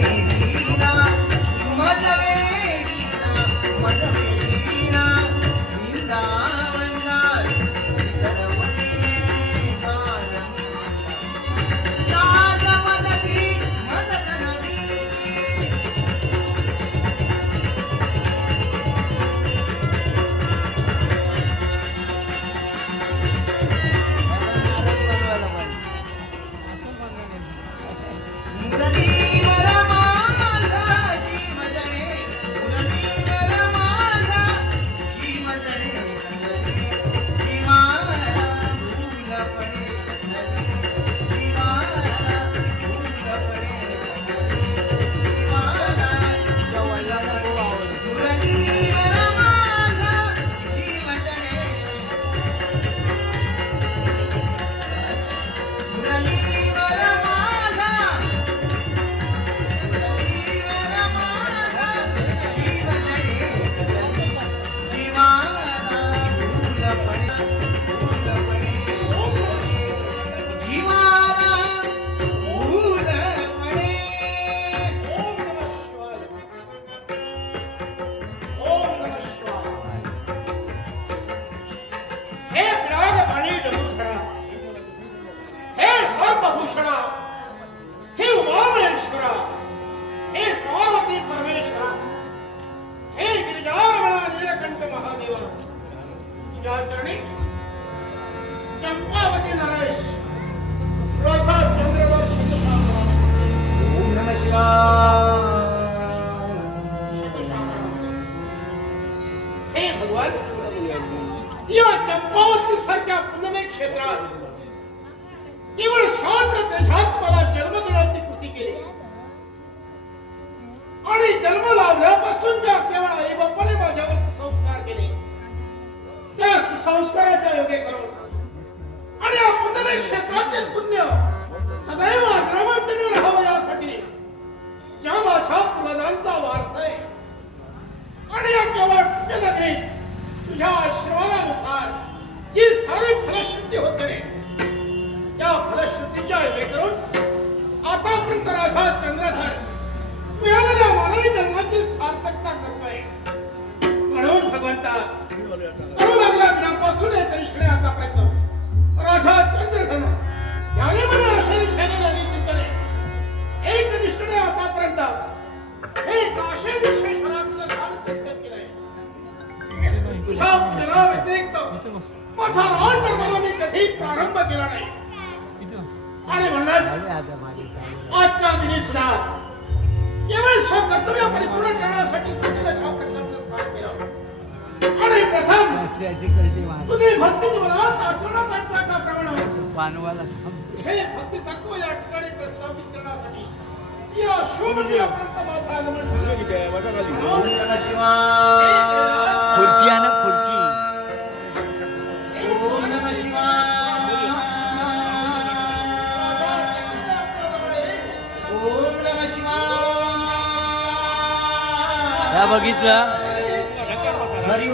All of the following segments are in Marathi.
வீதி लावल्यापासून आई बाप्पाने माझ्यावर सुसंस्कार केले. त्या सुसंस्काराच्या योगे करून आणि आपण क्षेत्रातील पुण्य सदैव अजरामर्तीने राहावं यासाठी ज्या माझ्या पूर्वजांचा वारसा आहे आणि या केवळ पुण्यनगरीत तुझ्या आशीर्वादानुसार जी सारी फलश्रुती होते त्या फलश्रुतीच्या योगे करून आतापर्यंत राजा चंद्रधर मिळालेल्या मानवी जन्माची सार्थकता करतोय म्हणून भगवंता करू लागल्या दिनापासून एक राजा चंद्रधन याने मला आश्रय सेनेला प्रथम तुझी भक्ती जीवनात आचरणात आणता का प्रमाण हे भक्ती तत्व या ठिकाणी प्रस्थापित करण्यासाठी. या शिवमंदिरापर्यंत माझं आगमन झालं. ओम नमः शिवाय खुर्ची ना खुर्ची ओम नमः शिवाय. ओम नमः शिवाय. या बघितलं? हरि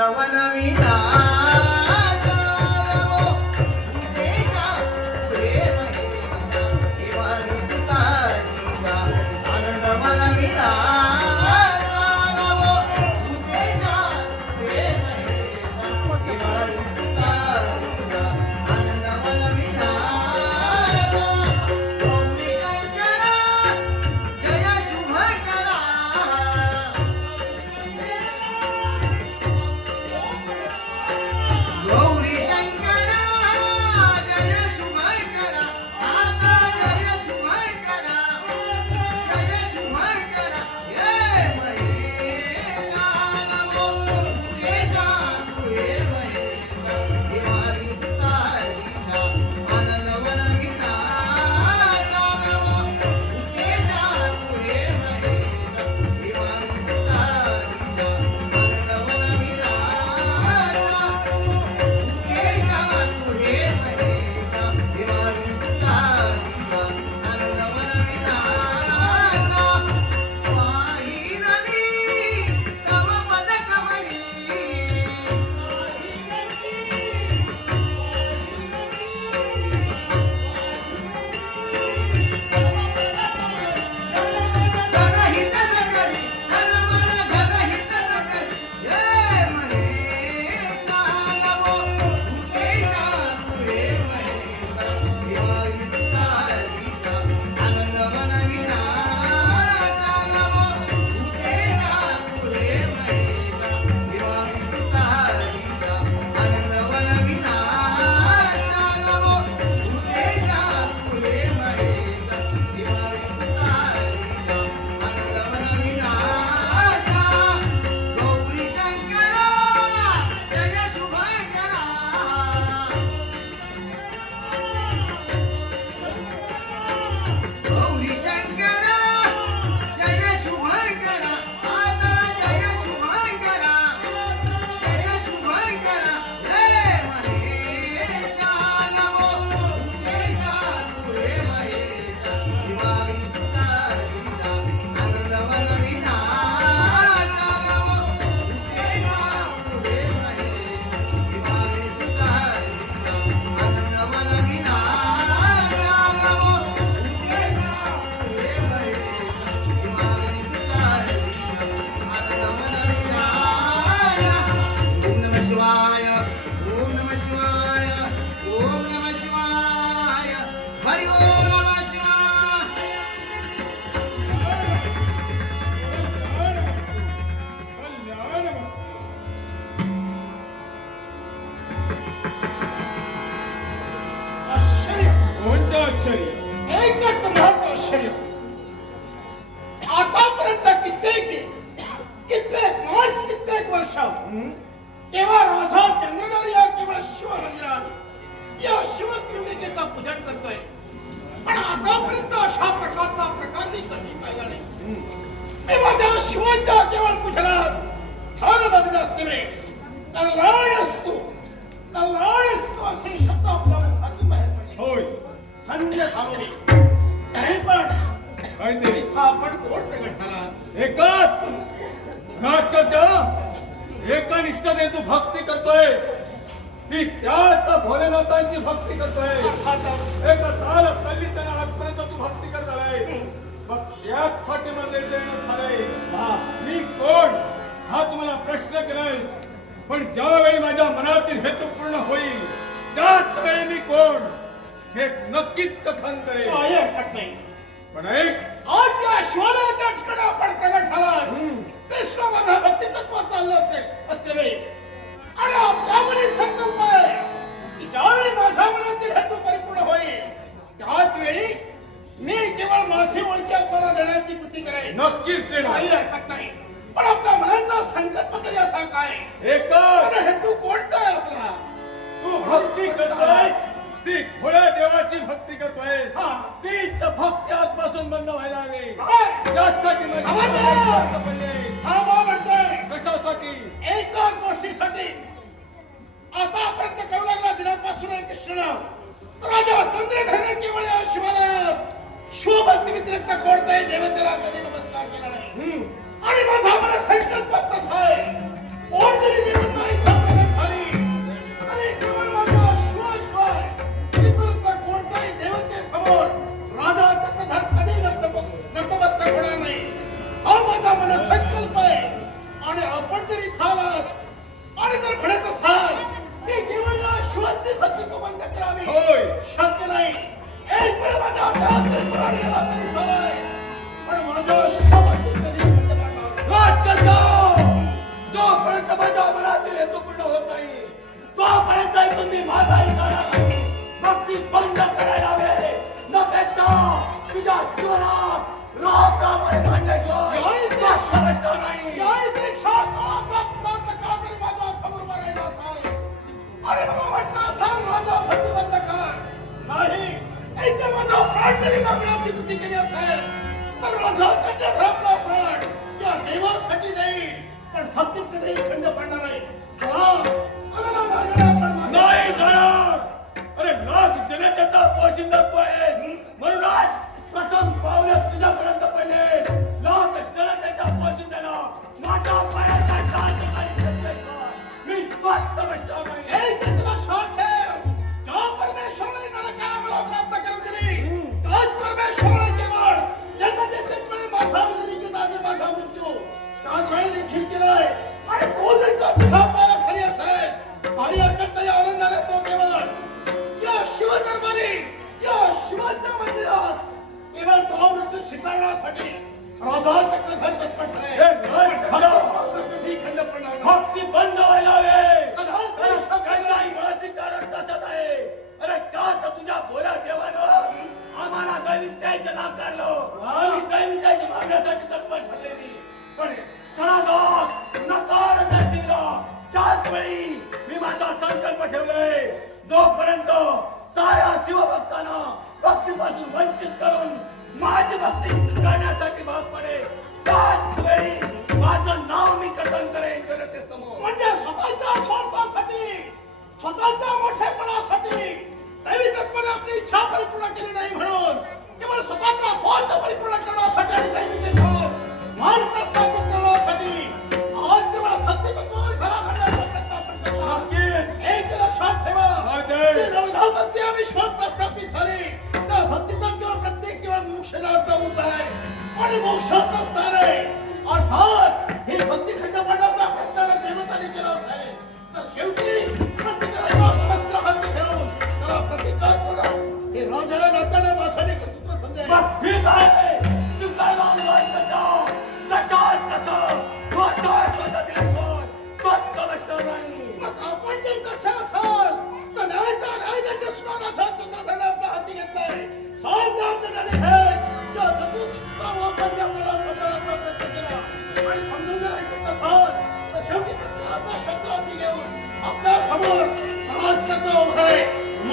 கவனமிலா महापालिकेचा पूजन करतोय. पण आतापर्यंत अशा प्रकारचा प्रकार मी कधी पाहिला नाही. मी माझ्या शिवांच्या केवळ पूजनात स्थान बघत असते मी कल्याण असतो. कल्याण असतो असे शब्द आपल्या मुखातून बाहेर पडले. होय. खंड झालो मी नाही पण काहीतरी आपण कोण प्रकट झाला? एकच. राजकर्त्या एकनिष्ठते तू भक्ती करतोयस. ती त्याच भोलेनाथांची भक्ती करतोय. एका ताल तल्ली त्यांना आजपर्यंत तू भक्ती करत आलाय मग त्याचसाठी मला येणं झालंय. मी कोण? हा तुम्हाला प्रश्न केलायस. पण ज्यावेळी माझ्या मनातील हेतू पूर्ण होईल त्याच वेळी मी कोण? हे नक्कीच कथन काही हरकत नाही. पण ऐक. आज त्या शिवालयाच्या ठिकाणी आपण प्रगट झाला माझा भक्ती तत्व चाललं असते असते वेळी आणि आपल्यामध्ये संकल्प आहे की ज्यावेळी माझ्या मनातील हेतू परिपूर्ण होईल त्याच वेळी मी केवळ माझी ओळखी असताना देण्याची कृती करेन. नक्कीच काही देणार हरकत नाही. पण आपल्या मनाचा संकल्प तरी असा काय एकच. आणि हेतू कोणता आहे आपला? तू भक्ती करतोयस ती खुल्या देवाची भक्ती करतोयस हा. तीच भक्ती आजपासून बंद व्हायला हवी. काय? त्यासाठी माझी खबरदार! भक्ती पडली. थांबा. तुम्ही माझा इशारा नाही भक्ती बंद करायला हवे नपेक्षा तुझ्या यायचं स्पष्ट नाही याहीपेक्षा. आणि मला वाटलं असाल माझा भक्ती बंद कर. नाही. एकदा माझा प्राण जरी मागण्याची कृती केली असेल, तर माझा खंड आपला प्राण या देवासाठी देईल. पण भक्तीत कधीही खंड पडणार नाही. नाही अरे जनतेचा पोशिंदा तू आहेस म्हणून भक्ती हा विश्वास प्रस्थापित झाली. त्या भक्तीचा किंवा प्रत्येक किंवा मोक्षाचा उद्धार आहे आणि मोक्षाचं स्थान आहे अर्थात ही भक्ती खंड पडण्याचा प्रयत्न देवताने केला होता. तर शेवटी प्रतिकाराचा शस्त्र हाती घेऊन त्याला प्रतिकार करणं हे राजा समजेल आहे. करतो कशात कसं स्वस्त मग आपण जर तसे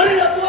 어린 아빠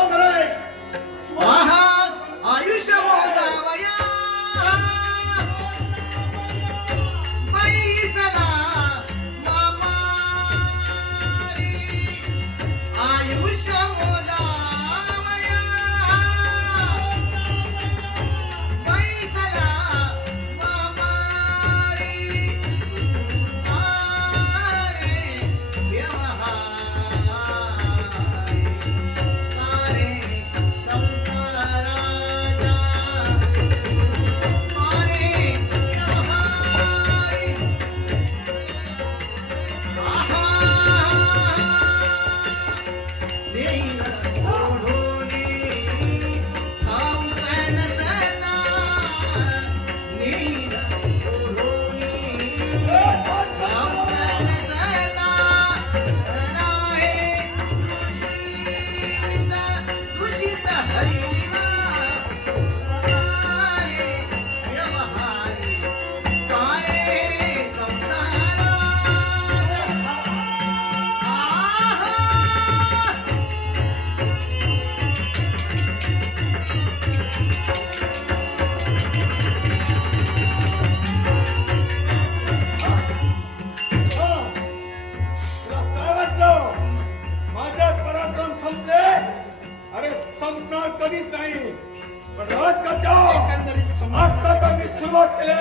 सुरुवात केली.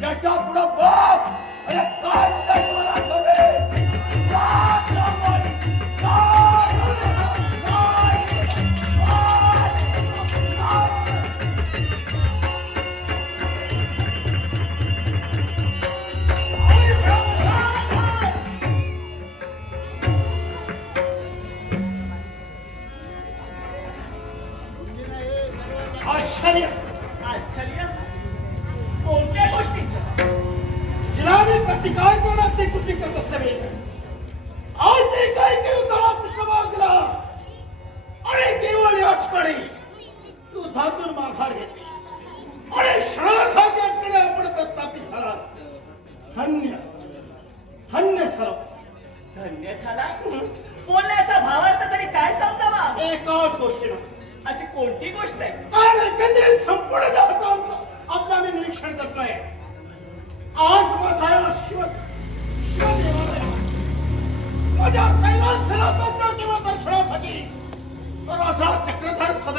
त्याच्या पुढे बाप अरे काय तुम्हाला आश्चर्य. आश्चर्य. जिला मी प्रतिकार करण्यात ते कृती करत असल्याने? आज ते काय केलं तळा पृष्ठभाग दिला आणि केवळ या ठिकाणी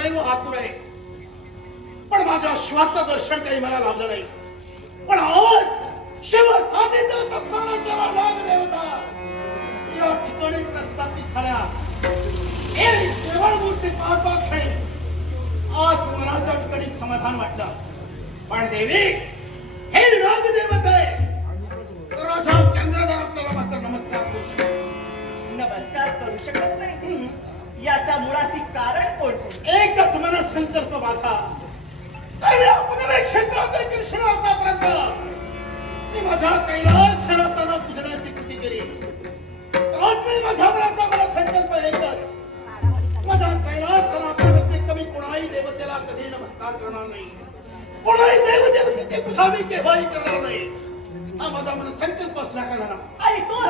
सदैव आतुर आहे. पण माझ्या शिवाचं दर्शन काही मला लाभलं नाही. पण आज शिव सान्निध्यात असणारा केवळ नाग देवता या ठिकाणी प्रस्थापित झाल्या केवळ मूर्ती पाहता क्षणी आज मला त्या ठिकाणी समाधान वाटलं. पण देवी हे नाग देवत आहे चंद्रधर आपल्याला मात्र नमस्कार करू शकतो. नमस्कार करू शकत नाही. याच्या मुळाशी कारण कोणते एकच मन संकल्प माझा. क्षेत्रातील कृष्ण आतापर्यंत मी माझ्या कैलास सनातन कृती केली. आज मी माझ्या मनाचा मला संकल्प एकच. माझ्या कैलास सनातन व्यतिरिक्त मी कोणाही देवतेला कधी नमस्कार करणार नाही. कोणाही देव देवतेची पूजा मी केव्हाही करणार नाही. हा माझा मन संकल्प असला आणि तो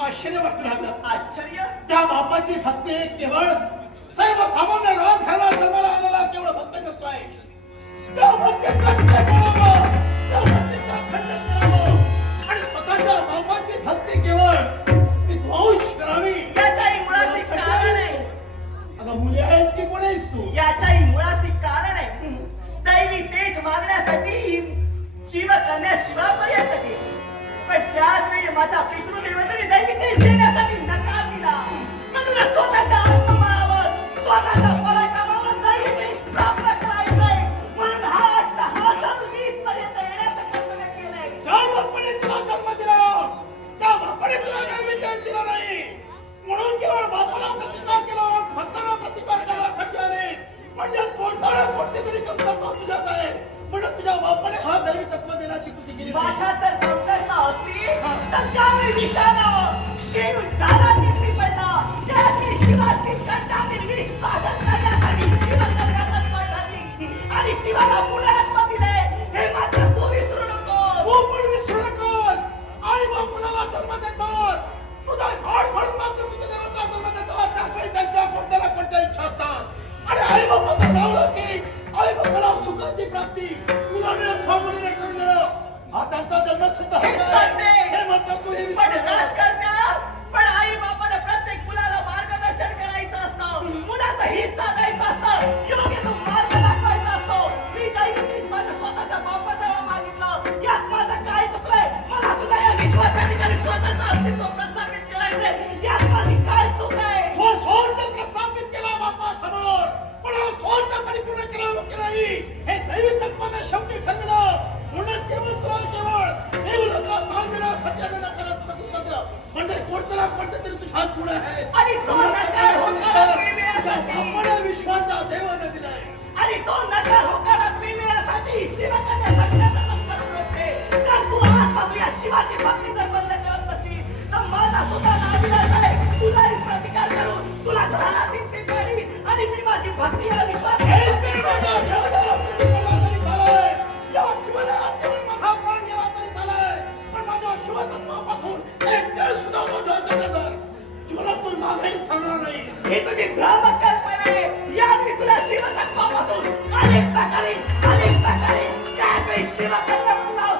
आश्चर्य वाटू लागलं आश्चर्य. त्या बापाची भक्ती केवळ सर्वसामान्य राज घराला जन्माला आलेला केवळ भक्त करतोय त्या भक्तीत खंड करावं. त्या भक्तीचा खंड करावं. आणि स्वतःच्या बापाची भक्ती केवळ विध्वंस करावी. याच्याही मुळाशी कारण आहे. आता मुली आहेस की कोण आहेस तू? याच्याही मुळाशी कारण आहे. दैवी तेज मागण्यासाठी शिवकन्या शिवापर्यंत गेली. पण त्याच वेळी माझ्या पितृदेवतेने तुझ्या बापाने हा दैवी तत्व देण्याची कृती केली असती विषाणू शिव दारातील पडला त्यावेळी शिवातील कंठातील विष प्राशन करण्यासाठी शिवकन्या तत्पर ठरली आणि शिवाला पुनरात्मा दिले हे मात्र तू विसरू नको पण विसरू नकोस. आई बाप मुलाला जन्म देतात? तुझा मात्र तुझ्या देवाचा जन्म देतात. त्यांच्या कोणत्याला कोणत्या इच्छा असतात. आणि आई बापाचं लावलं की आई बापाला सुखाची प्राप्ती. शिवाची भक्ती जर बंद करत नसतील तर माझा स्वतः नाविलाच आहे. तुला एक प्रतिकार करू. तुला घरातील ते पाणी आणि मी माझी भक्ती याला विश्वास अनेक प्रकारे अनेक प्रकारे काय शिवतत्व